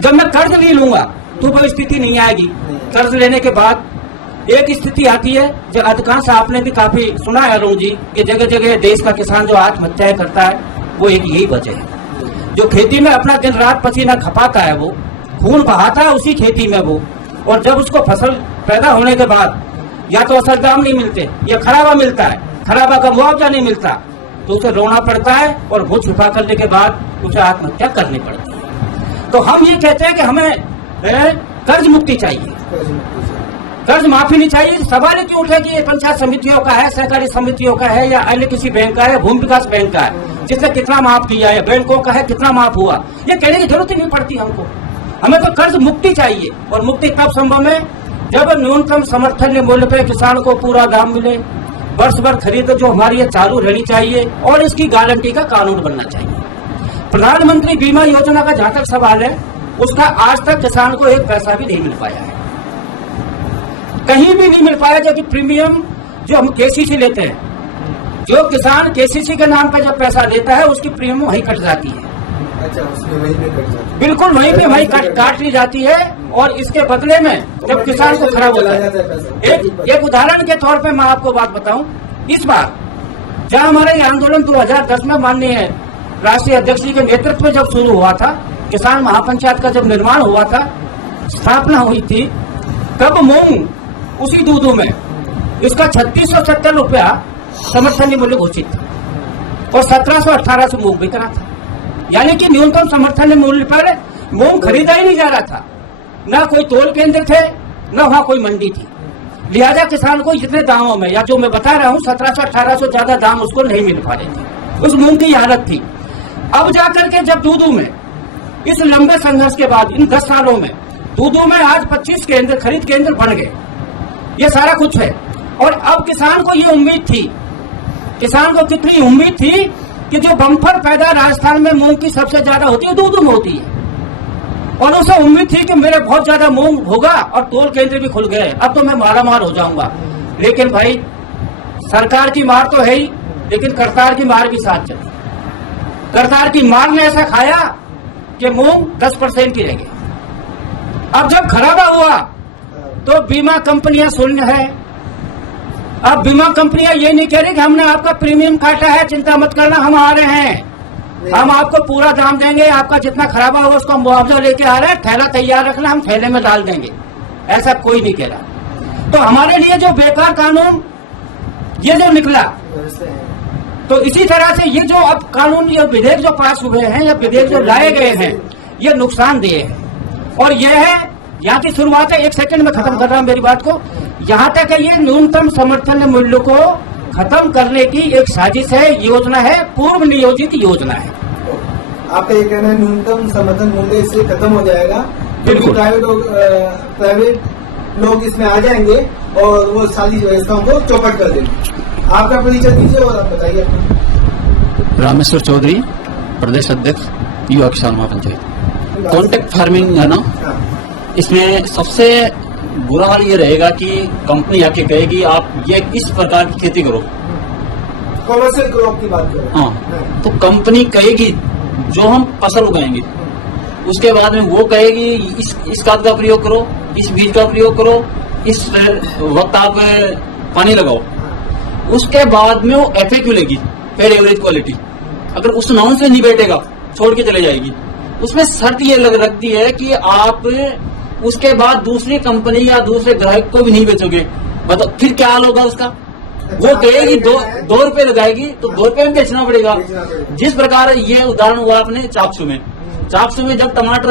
जब मैं कर्ज नहीं लूंगा तो वो स्थिति नहीं आएगी। कर्ज लेने के बाद एक स्थिति आती है जो अधिकांश आपने भी काफी सुना है अरुण जी, कि जगह जगह देश का किसान जो आत्महत्या करता है, वो एक यही वजह है। जो खेती में अपना दिन रात पसीना खपाता है, वो खून बहाता है उसी खेती में वो, और जब उसको फसल पैदा होने के बाद या तो असल दाम नहीं मिलते या खराबा मिलता है, खराबा का मुआवजा नहीं मिलता, तो उसे रोना पड़ता है और मुंह छुपा करने के बाद उसे आत्महत्या करनी पड़ती है। तो हम ये कहते हैं कि हमें कर्ज मुक्ति चाहिए, कर्ज माफी नहीं चाहिए। सवाल क्यों उठे कि ये पंचायत समितियों का है, सहकारी समितियों का है या अन्य किसी बैंक का है, भूमि विकास बैंक का है, जिसने कितना माफ किया है, बैंकों का है कितना माफ हुआ, ये कहने की जरूरत ही नहीं पड़ती हमको। हमें तो कर्ज मुक्ति चाहिए, और मुक्ति कब संभव है? जब न्यूनतम समर्थन मूल्य पर किसान को पूरा दाम मिले, वर्ष भर खरीद जो हमारी ये चालू रहनी चाहिए, और इसकी गारंटी का कानून बनना चाहिए। प्रधानमंत्री बीमा योजना का जहां तक सवाल है, उसका आज तक किसान को एक पैसा भी नहीं मिल पाया है, कहीं भी नहीं मिल पाया। जबकि प्रीमियम जो हम केसीसी लेते हैं, जो किसान केसीसी के नाम पर जब पैसा देता है उसकी प्रीमियम वहीं कट जाती है। अच्छा, उसमें वहीं पे कट जाती है, बिल्कुल वहीं काट ली जाती है। और इसके बदले में जब किसान को खराब होता है, एक उदाहरण के तौर पे मैं आपको बात बताऊं, इस बार जहां हमारा ये आंदोलन 2010 में माननीय राष्ट्रीय अध्यक्ष जी के नेतृत्व में जब शुरू हुआ था, किसान महापंचायत का जब निर्माण हुआ था, स्थापना हुई थी, तब मूंग उसी दूधू में इसका 3670 रुपया समर्थन मूल्य घोषित था और 1700-1800 मूंग बिक रहा था। यानी कि न्यूनतम समर्थन मूल्य पर मूंग खरीदा ही नहीं जा रहा था, ना कोई तोल केंद्र थे, न वहाँ कोई मंडी थी। लिहाजा किसान को जितने दामों में, या जो मैं बता रहा हूँ 1700-1800 ज्यादा दाम उसको नहीं मिल पा रहे थे। उस मूंग की हालत थी। अब जाकर के जब दूधू में इस लंबे संघर्ष के बाद इन 10 सालों में दूधू में आज 25 केंद्र खरीद केंद्र बन गए, ये सारा कुछ है। और अब किसान को ये उम्मीद थी, किसान को कितनी उम्मीद थी कि जो बम्पर पैदा राजस्थान में मूंग की सबसे ज्यादा होती है दूधू में होती है, और उसे उम्मीद थी कि मेरे बहुत ज्यादा मूंग होगा और तोल केंद्र भी खुल गए, अब तो मैं मारामार हो जाऊंगा। लेकिन भाई सरकार की मार तो है ही, लेकिन करतार की मार भी साथ चली। करतार की मार ने ऐसा खाया कि मूंग 10% की रह गई। अब जब खराबा हुआ तो बीमा कंपनियां शून्य है। अब बीमा कंपनियां ये नहीं कह रही कि हमने आपका प्रीमियम काटा है, चिंता मत करना, हम आ रहे हैं, हम आपको पूरा दाम देंगे, आपका जितना खराबा होगा उसका मुआवजा लेके आ रहे हैं, थैला तैयार रखना, हम थैले में डाल देंगे। ऐसा कोई नहीं कह रहा। तो हमारे लिए जो बेकार कानून ये जो निकला, तो इसी तरह से ये जो अब कानून, ये विधेयक जो पास हुए हैं या विधेयक जो लाए गए हैं, ये नुकसानदेह है। और ये है, यहाँ की शुरुआत है, 1 सेकंड में खत्म कर रहा हूं मेरी बात को। यहाँ तक है ये न्यूनतम समर्थन मूल्य को खत्म करने की एक साजिश है, योजना है, पूर्व नियोजित योजना है। आपका ये कहना है न्यूनतम समर्थन मूल्य इससे खत्म हो जाएगा, क्योंकि प्राइवेट लोग इसमें आ जाएंगे और वो सारी व्यवस्थाओं को चौपट कर देंगे। आपका परिचय दीजिए और आप बताइए अपना। रामेश्वर चौधरी, प्रदेश अध्यक्ष युवा किसान महापंचायत। कॉन्ट्रैक्ट फार्मिंग है ना, इसमें सबसे बुरा हाल ये रहेगा कि कंपनी आके कहेगी आप ये इस प्रकार की खेती करो, कॉमर्शियल क्रॉप की बात करें। हाँ, तो कंपनी कहेगी जो हम फसल उगाएंगे, उसके बाद में वो कहेगी इस खाद का प्रयोग करो, इस बीज का प्रयोग करो, इस वक्त आप पानी लगाओ। उसके बाद में वो FAQ लेगी, फेयर एवरेज क्वालिटी। अगर उस नाउन से नहीं बैठेगा छोड़ के चले जाएगी। उसमें शर्त ये रखती है कि आप उसके बाद दूसरी कंपनी या दूसरे ग्राहक को भी नहीं बेचोगे। बताओ फिर क्या हाल होगा उसका। वो कहेगी 2 रुपए लगाएगी तो 2 रुपए में बेचना पड़ेगा। जिस प्रकार ये उदाहरण हुआ अपने चापसू में जब टमाटर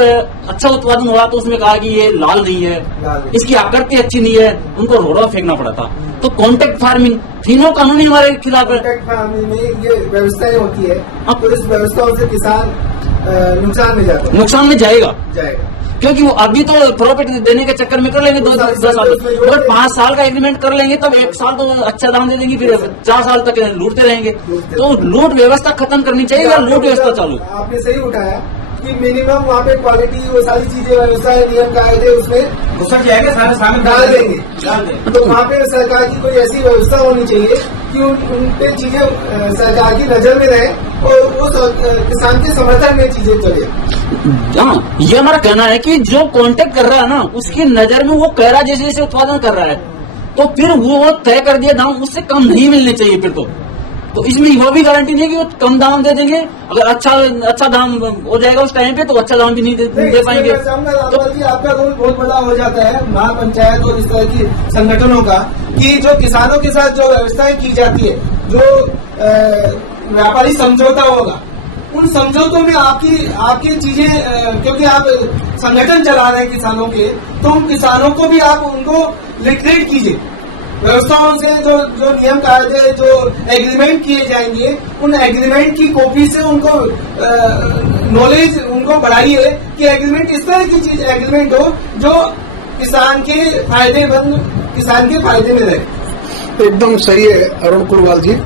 अच्छा उत्पादन हुआ तो उसमें कहा कि ये लाल नहीं है, इसकी आकृति अच्छी नहीं है, उनको रोड़ा फेंकना पड़ा था। तो कॉन्ट्रैक्ट फार्मिंग तीनों कानूनी हमारे खिलाफ है। कॉन्ट्रैक्ट फार्मिंग में ये व्यवस्थाएं होती है, तो इस व्यवस्थाओं से किसान नुकसान में जाता है, नुकसान में जाएगा, क्योंकि वो अभी तो प्रॉफिट देने के चक्कर में कर लेंगे 2 साल, अगर 5 साल का एग्रीमेंट कर लेंगे तब 1 साल तो अच्छा दाम दे देंगे, फिर 4 साल तक लूटते रहेंगे। तो लूट व्यवस्था खत्म करनी चाहिए या लूट व्यवस्था चालू। आपने सही उठाया कि मिनिमम वहाँ पे क्वालिटी वो सारी चीजें व्यवस्था नियम कायदे उसमें घुसट जाएगा, सारे सामने डाल देंगे। तो वहाँ पे सरकार की कोई ऐसी व्यवस्था होनी चाहिए कि उन पे चीजें सरकार की नजर में रहे और उस किसान के समर्थन में चीजें चले। हाँ, ये हमारा कहना है कि जो कांटेक्ट कर रहा है ना उसकी नजर में वो कह रहा है जैसे जैसे उत्पादन कर रहा है, तो फिर वो तय कर दिया दाम उससे कम नहीं मिलने चाहिए। फिर तो इसमें वो भी गारंटी नहीं है कि वो कम दाम दे देंगे। अगर अच्छा दाम हो जाएगा उस टाइम पे तो अच्छा दाम भी नहीं दे पाएंगे। तो आपका रोल बहुत बड़ा हो जाता है महापंचायत और इस तरह की संगठनों का, कि जो किसानों के साथ जो व्यवस्थाएं की जाती है, जो व्यापारी समझौता होगा, उन समझौतों में आपकी चीजें, क्योंकि आप संगठन चला रहे हैं किसानों के, तो उन किसानों को भी आप उनको लिटरेट कीजिए व्यवस्थाओं से। जो नियम कायदे जो एग्रीमेंट किए जाएंगे, उन एग्रीमेंट की कॉपी से उनको नॉलेज उनको बढ़ाइए कि एग्रीमेंट इस तरह की चीज एग्रीमेंट हो जो किसान के फायदेमंद, किसान के फायदे में रहे। एकदम सही है अरुण कुरवाल जी।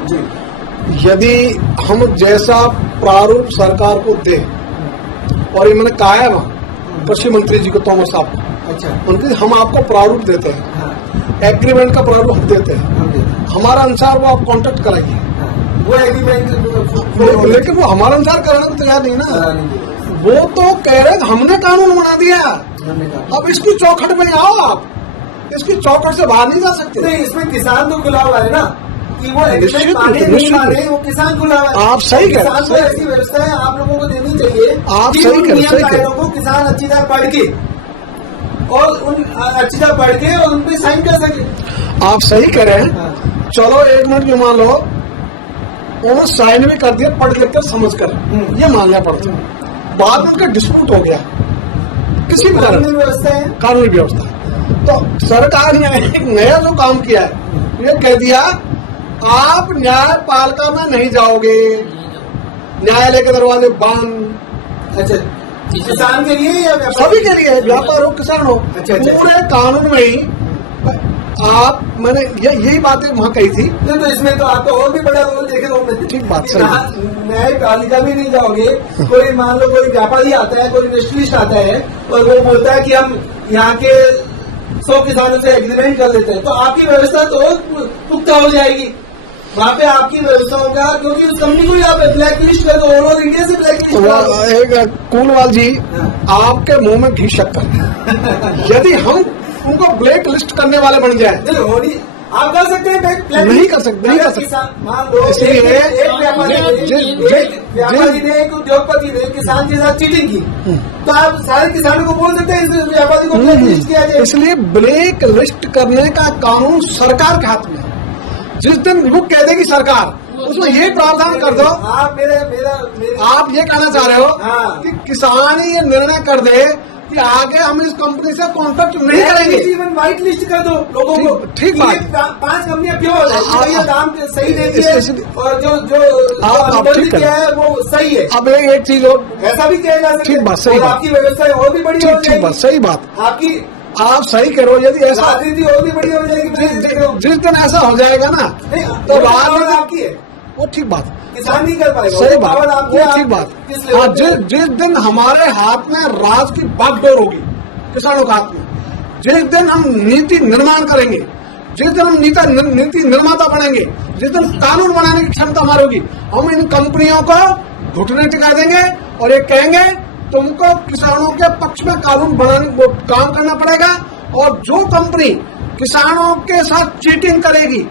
यदि हम जैसा प्रारूप सरकार को दे, और ये मैंने कहा है ना कृषि मंत्री जी को, तोमर साहब को, अच्छा, उनके हम आपको प्रारूप देते हैं, एग्रीमेंट का प्रारूप हम देते हैं, हमारा अनुसार वो आप कॉन्टेक्ट कराइए। वो एग्रीमेंट लेकिन वो हमारे अनुसार करने को तैयार नहीं ना। वो तो कह रहे हैं हमने कानून बना दिया, अब इसकी चौखट में आओ, आप इसकी चौखट से बाहर नहीं जा सकते। नहीं, इसमें किसान तो खुला हुआ है ना, कि वो एग्रीमेंट माने नहीं माने, वो किसान खुला हुआ है। आप सही कह रहे हैं, किसान को ऐसी व्यवस्था है आप लोगों को देनी चाहिए। आप सही कह रहे हैं, को किसान अच्छी तरह पढ़ के और उन अच्छी तरह पढ़ के और उन पे साइन कर सके। आप सही कह रहे हैं। चलो 1 मिनट की मान लो उन्होंने साइन भी कर दिया पढ़ लिख कर समझ कर, ये मानना पड़ता है। बाद में उनका डिस्प्यूट हो गया किसी भी कारण, व्यवस्था है, कानूनी व्यवस्था। तो सरकार ने एक नया जो काम किया है, ये कह दिया आप न्यायपालिका में नहीं जाओगे, न्यायालय के दरवाजे बंद। अच्छा, किसान के लिए या सभी के लिए, व्यापार हो किसान हो, अच्छा। पूरे कानून में ही आप, मैंने यही बातें वहाँ कही थी। तो इसमें तो आपको और भी बड़ा रोल देखे तो ठीक बात, सही बात। न्यायपालिका भी नहीं जाओगे, कोई मान लो कोई व्यापारी आता है, कोई इंडस्ट्रियलिस्ट आता है और वो बोलता है कि हम यहाँ के 100 किसानों से एग्रीमेंट कर लेते हैं, तो आपकी व्यवस्था तो पुख्ता हो जाएगी। वहाँ पे आपकी व्यवस्थाओं का, क्योंकि उस कंपनी को ही आप ब्लैक लिस्ट कर दो, ओवरऑल इंडिया से ब्लैक लिस्ट कर दो। कुलवाल जी, आपके मुंह में घी शक्कर। यदि हम उनको ब्लैक लिस्ट करने वाले बन जाए, आप कर सकते हैं, नहीं कर सकते, नहीं कर सकते। मान लो इसलिए एक व्यापारी ने, एक उद्योगपति ने किसान के साथ चीटिंग की, तो आप सारे किसानों को बोल सकते हैं इस व्यापारी को ब्लैक लिस्ट किया जाए। इसलिए ब्लैक लिस्ट करने का कानून सरकार के हाथ में है। जिस दिन वो कह देगी सरकार, उसमें ये प्रावधान कर दो। आप आप ये कहना चाह रहे हो कि किसान ही ये निर्णय कर दे कि आगे हम इस कंपनी से कॉन्ट्रैक्ट नहीं करेंगे, इवन व्हाइट लिस्ट कर दो लोगों को। ठीक बात। 5 कंपनियां क्यों हो जाए, दाम सही देती है और जो अनुबंध किया है वो सही है। अब एक चीज और, ऐसा भी किया जा सकता है। ठीक बात, सही बात। आपकी व्यवस्था और भी बड़ी हो ठीक बात, सही बात। आपकी आप सही कह रहे हो। यदि ऐसा राजनीति और भी बड़ी हो जाएगी, जिस दिन ऐसा हो जाएगा ना, तो राजनीति आपकी है, वो ठीक बात, किसान नहीं कर पाएगा। सही बात, वो ठीक बात। हाँ, जिस दिन हमारे हाथ में राज की बागडोर होगी, किसानों के हाथ में, जिस दिन हम नीति निर्माण करेंगे, जिस दिन हम नीति निर्माता बनेंगे, जिस दिन कानून बनाने की क्षमता हमारी होगी, हम इन कंपनियों को घुटने टिका देंगे और ये कहेंगे तुमको किसानों के पक्ष में कानून बनाने को काम करना पड़ेगा। और जो कंपनी किसानों के साथ चीटिंग करेगी,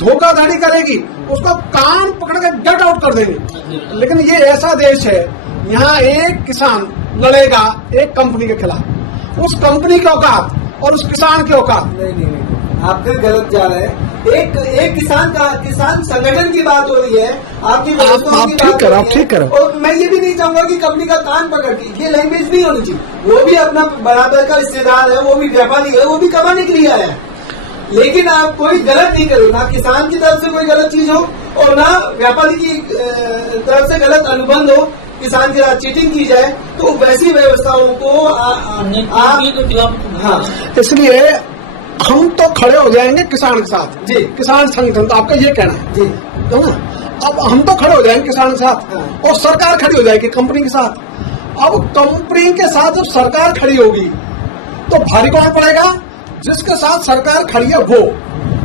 धोखाधड़ी करेगी, उसको कान पकड़ के गेट आउट कर देंगे। लेकिन ये ऐसा देश है, यहाँ एक किसान लड़ेगा एक कंपनी के खिलाफ, उस कंपनी की औकात और उस किसान की औकात। नहीं, आप फिर गलत जा रहे हैं। एक किसान संगठन की बात हो रही है, आपकी व्यवस्थाओं की बात हो रही है। ठीक करो। और मैं ये भी नहीं चाहूंगा कि कंपनी का कान पकड़ के, ये लैंग्वेज नहीं होनी चाहिए। वो भी अपना बराबर का रिश्तेदार है, वो भी व्यापारी है, वो भी कमाने के लिए आया है। लेकिन आप कोई गलत नहीं करो, ना किसान की तरफ से कोई गलत चीज हो और ना व्यापारी की तरफ से गलत अनुबंध हो, किसान के साथ चीटिंग की जाए, तो वैसी व्यवस्थाओं को हाँ, इसलिए हम तो खड़े हो जाएंगे किसान के साथ जी, किसान संगठन, तो आपका ये कहना है जी, तो ना अब हम तो खड़े हो जाएंगे किसान के साथ और सरकार खड़ी हो जाएगी कंपनी के साथ। अब कंपनी के साथ जब सरकार खड़ी होगी तो भारी कौन पड़ेगा? जिसके साथ सरकार खड़ी है वो,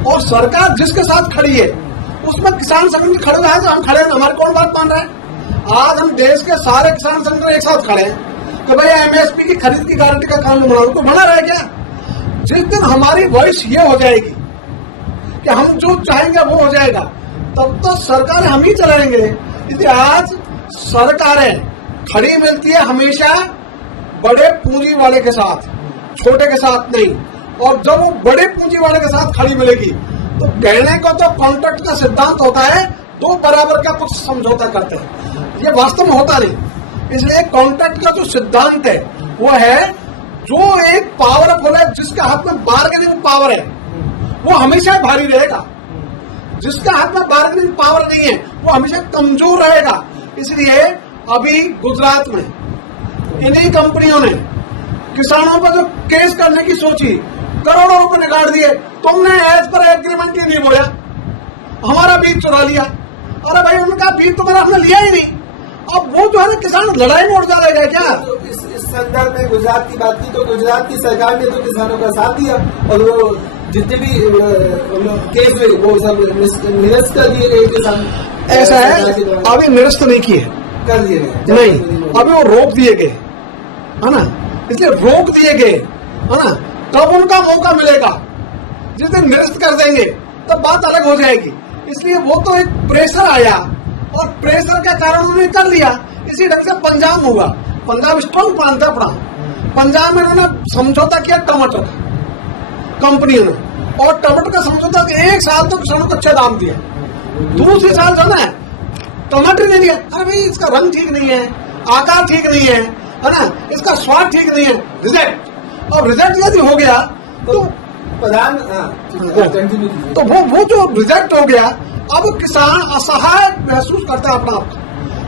और सरकार जिसके साथ खड़ी है उसमें किसान संगठन खड़े हैं। तो हम खड़े हैं, हमारे कौन बात मान रहा है? आज हम देश के सारे किसान संगठन एक साथ खड़े हैं कि भाई एमएसपी की खरीद की गारंटी का कानून बनाओ, तो बना रहा है क्या? जिस दिन हमारी वॉइस ये हो जाएगी कि हम जो चाहेंगे वो हो जाएगा, तब तो सरकार हम ही चलाएंगे। इसलिए आज सरकारें खड़ी मिलती है हमेशा बड़े पूंजी वाले के साथ, छोटे के साथ नहीं। और जब वो बड़े पूंजी वाले के साथ खड़ी मिलेगी तो कहने को तो कॉन्ट्रैक्ट का सिद्धांत होता है, दो बराबर का कुछ समझौता करते हैं, ये वास्तव में होता नहीं। इसलिए कॉन्ट्रैक्ट का जो सिद्धांत है वो है, जो एक पावरफुल है, जिसके हाथ में बार्गेनिंग पावर है, वो हमेशा भारी रहेगा। जिसके हाथ में बार्गेनिंग पावर नहीं है वो हमेशा कमजोर रहेगा। इसलिए अभी गुजरात में इन्हीं कंपनियों ने किसानों पर जो केस करने की सोची, करोड़ों रुपए निकाल दिए। तुमने एज पर एग्रीमेंट ही नहीं बोया, हमारा बीज चुरा लिया। अरे भाई, उनका बीज तो मेरा हमने लिया ही नहीं। अब वो जो है ना, किसान लड़ाई में उठ जाएगा क्या? तो इस संदर्भ में गुजरात की बात की तो गुजरात की सरकार ने तो किसानों का साथ दिया और वो जितने भी केस हुए वो सब निरस्त कर दिए गए किसान। ऐसा है, अभी निरस्त नहीं किए, कर दिए गए नहीं, अभी वो रोक दिए गए, है ना। इसलिए रोक दिए गए, है ना। कब उनका मौका मिलेगा? जिस दिन निरस्त कर देंगे तब बात अलग हो जाएगी। इसलिए वो तो एक प्रेशर आया और प्रेशर के कारण उन्होंने कर लिया। इसी ढंग से पंजाब हुआ, पंजाब स्ट्रॉन्ग प्लांट था अपना, पंजाब में उन्होंने समझौता किया टमाटर का कंपनियों ने, और टमाटर का समझौता 1 साल तो किसानों को अच्छा दाम दिया। दूसरी साल जो है टमाटर नहीं दिया। अरे भाई, इसका रंग ठीक नहीं है, आकार ठीक नहीं है ना, इसका स्वाद ठीक नहीं है, रिजेक्ट। और रिजेक्ट यदि हो गया तो प्रधान कंटिन्यू कीजिए। तो वो जो रिजेक्ट हो गया, अब किसान असहाय महसूस करता है अपना आप,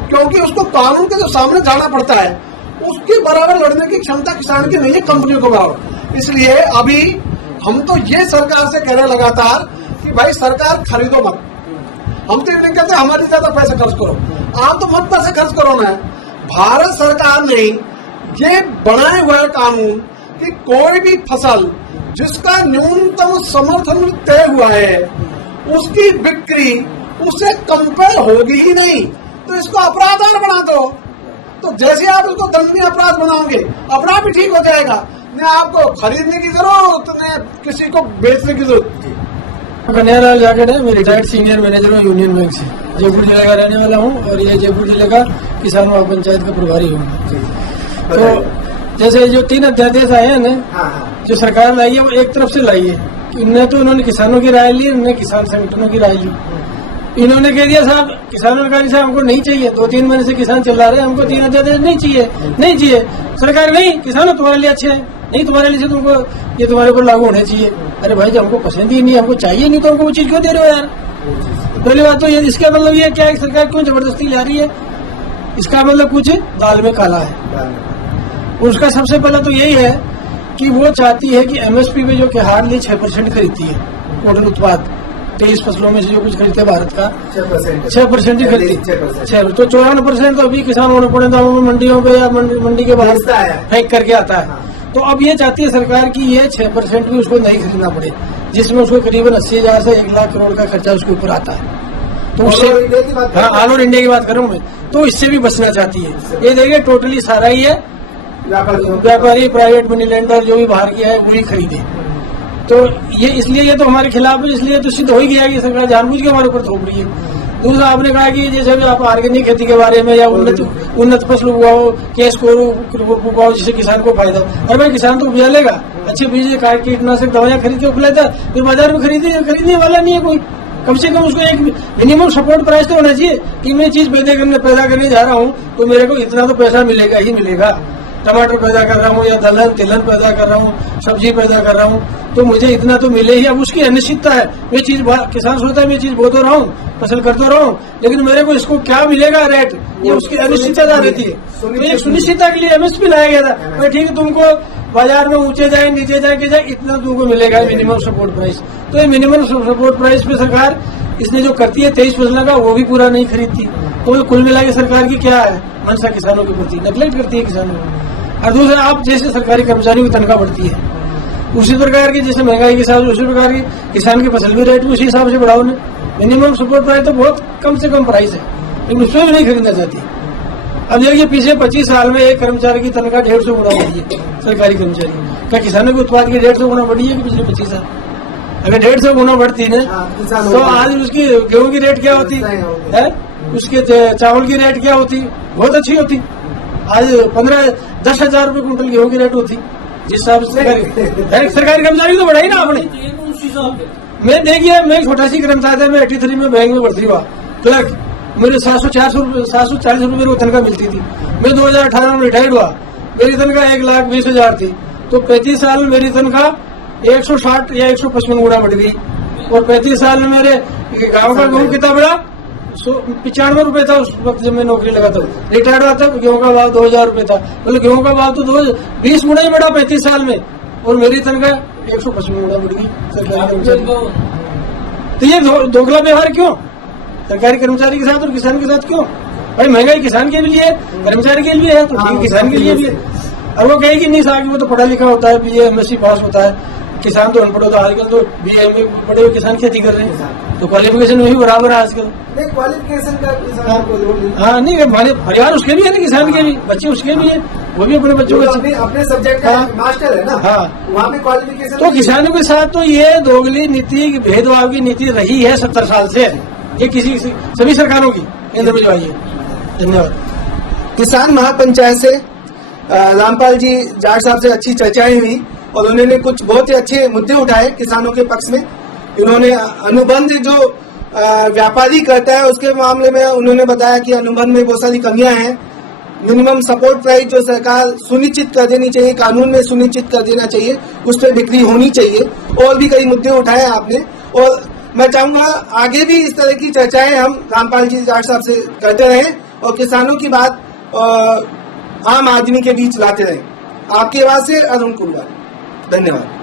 क्योंकि उसको कानून के जो सामने जाना पड़ता है, उसके बराबर लड़ने की क्षमता किसान की नहीं है कंपनियों को बराबर। इसलिए अभी हम तो ये सरकार से कह रहे हैं लगातार कि भाई सरकार खरीदो मत, हम तो नहीं कहते हमारी ज्यादा पैसे खर्च करो, आप तो मत पैसे खर्च करो ना। भारत सरकार ने ये बनाए हुए कानून कि कोई भी फसल जिसका न्यूनतम समर्थन मूल्य तय हुआ है उसकी बिक्री उससे कंपेयर होगी ही नहीं, तो इसको अपराध बना दो। तो जैसे आप इसको दंडनीय अपराध बनाओगे, अपराध भी ठीक हो जाएगा, न आपको खरीदने की जरूरत न किसी को बेचने की जरूरत। कन्हैयालाल जाकेट है, मैं रिटायर्ड सीनियर मैनेजर हूँ यूनियन बैंक से, जयपुर जिले का रहने वाला हूँ और ये जयपुर जिले का किसान महापंचायत का प्रभारी हूँ। तो जैसे जो 3 अध्यादेश आए हैं ना, जो सरकार लाई है वो एक तरफ से लाई है, इनने तो उन्होंने किसानों की राय ली, उन्होंने किसान संगठनों की राय ली। इन्होंने कह दिया साहब किसानों ने कहा हमको नहीं चाहिए, 2-3 महीने से किसान चिल्ला रहे हैं हमको 3 अध्यादेश नहीं चाहिए, नहीं चाहिए। सरकार नहीं, किसानों तुम्हारे लिए अच्छे हैं, नहीं तुम्हारे लिए तुमको ये तुम्हारे ऊपर लागू होने चाहिए। अरे भाई जब हमको पसंद ही नहीं, हमको चाहिए नहीं, तो हमको वो चीज क्यों दे रहे हो यार? पहली बात तो ये, इसका मतलब ये क्या है, सरकार क्यों जबरदस्ती ला रही है? इसका मतलब कुछ दाल में काला है। उसका सबसे पहला तो यही है कि वो चाहती है कि एमएसपी पे जो कि हार्डली 6% खरीदती है टोटल उत्पाद, 23 फसलों में से जो कुछ खरीदते भारत का 6% ही खरीदती है। तो 54% तो अभी किसान होने पड़े दामों में मंडियों पे या मंडी के बाहर फेंक करके आता है। तो अब ये चाहती है सरकार की ये 6% भी उसको नहीं खरीदना पड़े, जिसमें उसको करीबन 80,000 से 1 लाख करोड़ का खर्चा उसके ऊपर आता है। तो उससे हाँ, ऑल ओवर इंडिया की बात करूँ मैं, तो इससे भी बचना चाहती है। ये देखिए टोटली सारा ही है व्यापारी, प्राइवेट मनी लेंडर जो भी बाहर किया है वही खरीदे। तो ये इसलिए ये तो हमारे खिलाफ है, इसलिए तो सिद्ध हो ही गया कि सरकार जानबूझ के हमारे ऊपर थोप रही है। दूसरा आपने कहा कि जैसे भी आप ऑर्गेनिक खेती के बारे में या उन्नत फसल उगाओ, केस को उगाओ जिससे किसान को फायदा। अरे भाई किसान तो उपजा लेगा, अच्छे बीज कीटनाशक दवाइयाँ खरीद के उपलाता, फिर बाजार में खरीदने वाला नहीं है कोई। कम से कम उसको एक मिनिमम सपोर्ट प्राइस तो होना चाहिए कि मैं चीज पैदा करने जा रहा हूँ तो मेरे को इतना तो पैसा मिलेगा ही मिलेगा। टमाटर पैदा कर रहा हूँ या दलहन तिलहन पैदा कर रहा हूँ, सब्जी पैदा कर रहा हूँ, तो मुझे इतना तो मिले ही। अब उसकी अनिश्चितता है, मैं चीज किसान सोचता है मैं चीज बो तो रहा हूँ, फसल कर तो रहा हूँ, लेकिन मेरे को इसको क्या मिलेगा रेट, ये उसकी अनिश्चितता रहती है। तो ये सुनिश्चितता के लिए एमएसपी लाया गया था। भाई ठीक है, तुमको बाजार में ऊंचे जाए नीचे जाए इतना तुमको मिलेगा मिनिमम सपोर्ट प्राइस। तो ये मिनिमम सपोर्ट प्राइस पे सरकार इसने जो करती है 23 फसलों का वो भी पूरा नहीं खरीदती। तो कुल मिला के सरकार की क्या है मंशा किसानों के प्रति, नेग्लेक्ट करती है किसानों को। और दूसरा, आप जैसे सरकारी कर्मचारियों की तनख्वाह बढ़ती है उसी प्रकार की जैसे महंगाई के हिसाब से उसी प्रकार की किसान की फसल भी रेट भी उसी हिसाब से बढ़ाओ ने। मिनिमम सपोर्ट प्राइस तो बहुत कम से कम प्राइस है, लेकिन उसमें भी नहीं खरीदना चाहती। अब देखिए पिछले 25 साल में एक कर्मचारी की तनख्वाह 150 गुना बढ़ी है सरकारी कर्मचारी। क्या किसानों के उत्पाद की 150 गुना बढ़ी है कि पिछले 25 साल? अगर 150 गुना बढ़ती है तो आज उसकी गेहूं की रेट क्या होती है, उसके चावल की रेट क्या होती, बहुत अच्छी होती। आज 10 हजार रुपए कुंटल गेहूं की रेट होती जिस हिसाब से सरकारी कर्मचारी तो बढ़ाई ना आपने। मैं देखिए, मैं छोटा सी कर्मचारी था, मैं 83 में बैंक में भर्ती हुआ क्लर्क, मेरे 740 रुपए मेरे तनख्वाह मिलती थी। मैं 2018 में रिटायर्ड हुआ, मेरी तनख्वाह 1,20,000 थी। तो 35 साल में मेरी तनख्वाह 160 या 155 गुना बढ़ गई। और 35 साल में मेरे गाँव का गेहूं कितना बढ़ा, 95 रुपए था उस वक्त जब मैं नौकरी लगा था। रिटायर्ड हुआ था गेहूं का भाव 2,000 रुपए था, मतलब गेहूं का भाव तो 20 गुना ही बढ़ा 35 साल में, और मेरी तनख्वाह 155 गुना बढ़ गई सरकारी कर्मचारी। तो ये दोगला व्यवहार क्यों सरकारी कर्मचारी के साथ और किसान के साथ क्यों? भाई महंगाई किसान के लिए है, कर्मचारी के लिए है, तो ठीक किसान के लिए भी है। और वो कहेगी नहीं साहब वो तो पढ़ा लिखा होता है, BA MSc पास होता है, किसान तो अनपढ़ होता है। आजकल तो BA MA पढ़े हुए किसान खेती कर रहे हैं, तो क्वालिफिकेशन वही बराबर है आजकल। क्वालिफिकेशन का किसान को लोड नहीं। हाँ नहीं, परिवार उसके भी है ना, किसान के भी बच्चे उसके भी है, वो भी अपने बच्चों के अपने सब्जेक्ट का मास्टर है ना। हाँ, वहाँ पे क्वालिफिकेशन। तो किसानों के साथ तो ये दोगली नीति, भेदभाव की नीति रही है 70 साल से, ये किसी सभी सरकारों की केंद्र में जो आई है। धन्यवाद। किसान महापंचायत से रामपाल जी जाट साहब से अच्छी चर्चाएं हुई और उन्होंने कुछ बहुत ही अच्छे मुद्दे उठाए किसानों के पक्ष में। इन्होंने अनुबंध जो व्यापारी करता है उसके मामले में उन्होंने बताया कि अनुबंध में बहुत सारी कमियां हैं, मिनिमम सपोर्ट प्राइस जो सरकार सुनिश्चित कर देनी चाहिए, कानून में सुनिश्चित कर देना चाहिए, उस पर बिक्री होनी चाहिए। और भी कई मुद्दे उठाए आपने, और मैं चाहूंगा आगे भी इस तरह की चर्चाएं हम रामपाल जी जाट साहब से करते रहें और किसानों की बात आम आदमी के बीच लाते रहें। आपकी आवाज से अरुण कुमार, धन्यवाद।